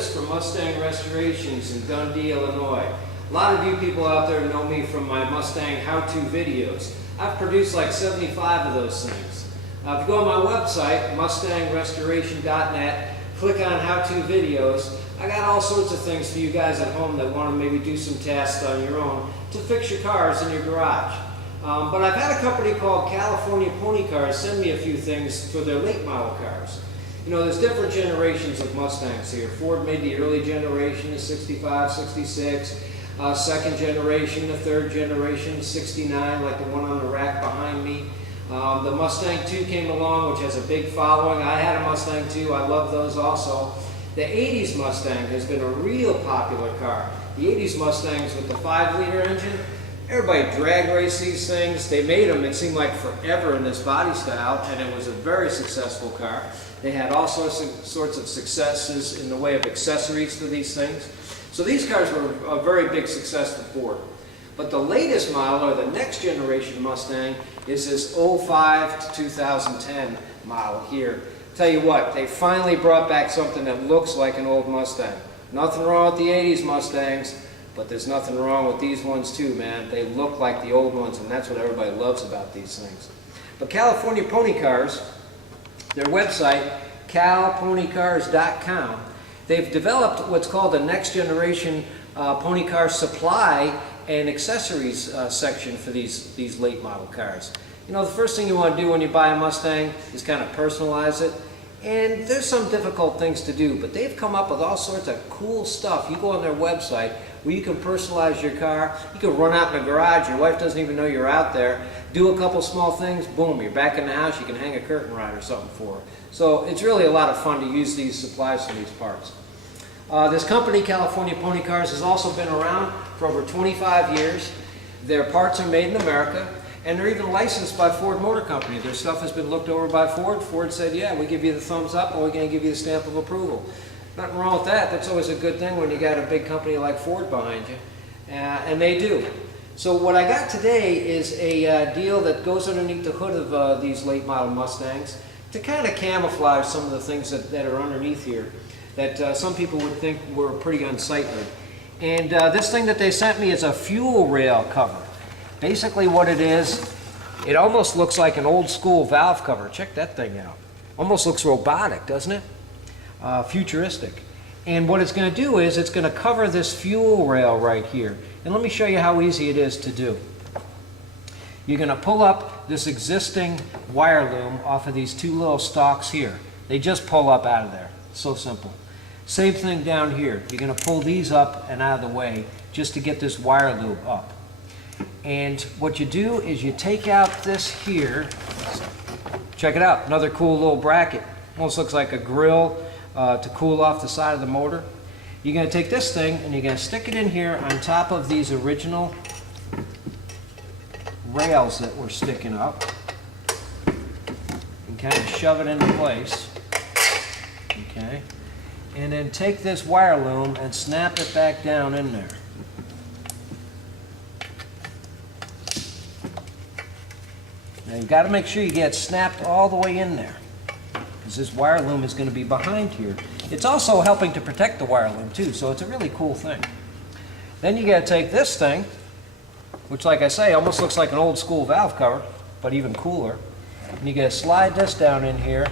Chris from Mustang Restorations in Dundee, Illinois. A lot of you people out there know me from my Mustang how-to videos. I've produced like 75 of those things. If you go on my website, mustangrestoration.net, click on how-to videos, I got all sorts of things for you guys at home that want to maybe do some tasks on your own to fix your cars in your garage. But I've had a company called California Pony Cars send me a few things for their late model cars. You know, there's different generations of Mustangs here. Ford made the early generation, the 65, 66, second generation, the third generation, 69, like the one on the rack behind me. The Mustang 2 came along, which has a big following. I had a Mustang 2, I love those also. The 80s Mustang has been a real popular car. The 80s Mustangs with the 5-liter engine, everybody drag raced these things. They made them, it seemed like forever in this body style, and it was a very successful car. They had all sorts of successes in the way of accessories to these things. So these cars were a very big success for Ford. But the latest model, or the next generation Mustang, is this 05 to 2010 model here. Tell you what, they finally brought back something that looks like an old Mustang. Nothing wrong with the 80s Mustangs, but there's nothing wrong with these ones too, man. They look like the old ones, and that's what everybody loves about these things. But California Pony Cars, their website, calponycars.com, they've developed what's called the next generation pony car supply and accessories section for these late model cars. You know, the first thing you want to do when you buy a Mustang is kind of personalize it. And there's some difficult things to do, but they've come up with all sorts of cool stuff. You go on their website where you can personalize your car. You can run out in the garage, your wife doesn't even know you're out there. Do a couple small things, boom, you're back in the house, you can hang a curtain rod or something for her. So it's really a lot of fun to use these supplies for these parts. This company, California Pony Cars, has also been around for over 25 years. Their parts are made in America, and they're even licensed by Ford Motor Company. Their stuff has been looked over by Ford. Ford said, yeah, we give you the thumbs up, and we're going to give you the stamp of approval. Nothing wrong with that. That's always a good thing when you got a big company like Ford behind you, and they do. So what I got today is a deal that goes underneath the hood of these late model Mustangs to kind of camouflage some of the things that are underneath here that some people would think were pretty unsightly. And this thing that they sent me is a fuel rail cover. Basically what it is, it almost looks like an old school valve cover. Check that thing out. Almost looks robotic, doesn't it? Futuristic. And what it's going to do is it's going to cover this fuel rail right here. And let me show you how easy it is to do. You're going to pull up this existing wire loom off of these two little stalks here. They just pull up out of there. So simple. Same thing down here. You're going to pull these up and out of the way just to get this wire loop up. And what you do is you take out this here. Check it out. Another cool little bracket. Almost looks like a grill to cool off the side of the motor. You're going to take this thing and you're going to stick it in here on top of these original rails that were sticking up. And kind of shove it into place. Okay. And then take this wire loom and snap it back down in there. Now you've got to make sure you get it snapped all the way in there, because this wire loom is going to be behind here. It's also helping to protect the wire loom too, so it's a really cool thing. Then you got to take this thing, which like I say almost looks like an old school valve cover, but even cooler. And you got to slide this down in here,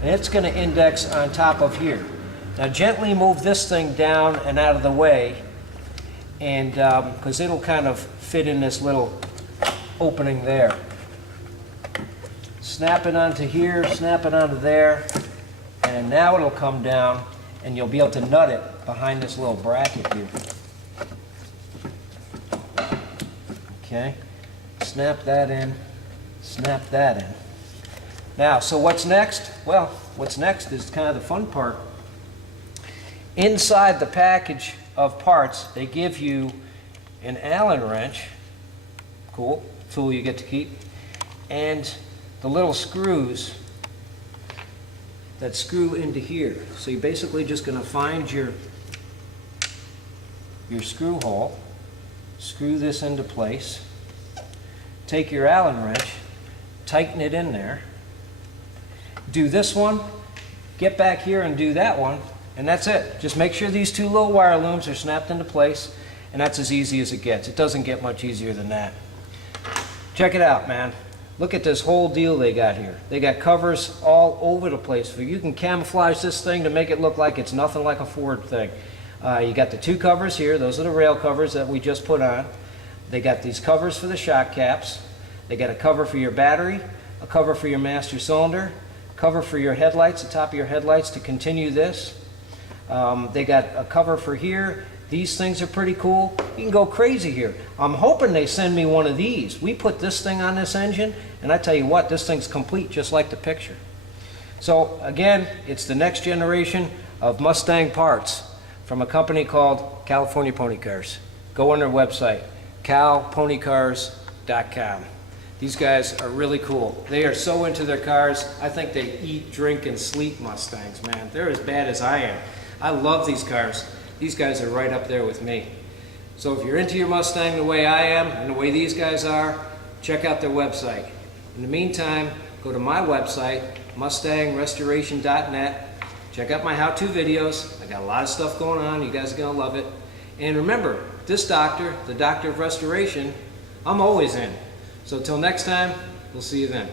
and it's going to index on top of here. Now gently move this thing down and out of the way, and because it'll kind of fit in this little opening there. Snap it onto here, snap it onto there, and now it'll come down and you'll be able to nut it behind this little bracket here. Okay, snap that in, snap that in. Now, so what's next? Well, what's next is kind of the fun part. Inside the package of parts, they give you an Allen wrench, cool, tool you get to keep, and the little screws that screw into here. So you're basically just going to find your screw hole, screw this into place, take your Allen wrench, tighten it in there, do this one, get back here and do that one, And that's it. Just make sure these two little wire looms are snapped into place, and that's as easy as it gets. It doesn't get much easier than that. Check it out, man. Look at this whole deal they got here. They got covers all over the place for you. You can camouflage this thing to make it look like it's nothing like a Ford thing. You got the two covers here. Those are the rail covers that we just put on. They got these covers for the shock caps. They got a cover for your battery, a cover for your master cylinder, cover for your headlights, the top of your headlights to continue this. They got a cover for here. These things are pretty cool. You can go crazy here. I'm hoping they send me one of these. We put this thing on this engine, and I tell you what, this thing's complete just like the picture. So again, it's the next generation of Mustang parts from a company called California Pony Cars. Go on their website, calponycars.com. These guys are really cool. They are so into their cars. I think they eat, drink, and sleep Mustangs, man. They're as bad as I am. I love these cars. These guys are right up there with me. So if you're into your Mustang the way I am and the way these guys are, check out their website. In the meantime, go to my website, mustangrestoration.net. Check out my how-to videos. I got a lot of stuff going on. You guys are going to love it. And remember, this doctor, the doctor of restoration, I'm always in. So till next time, we'll see you then.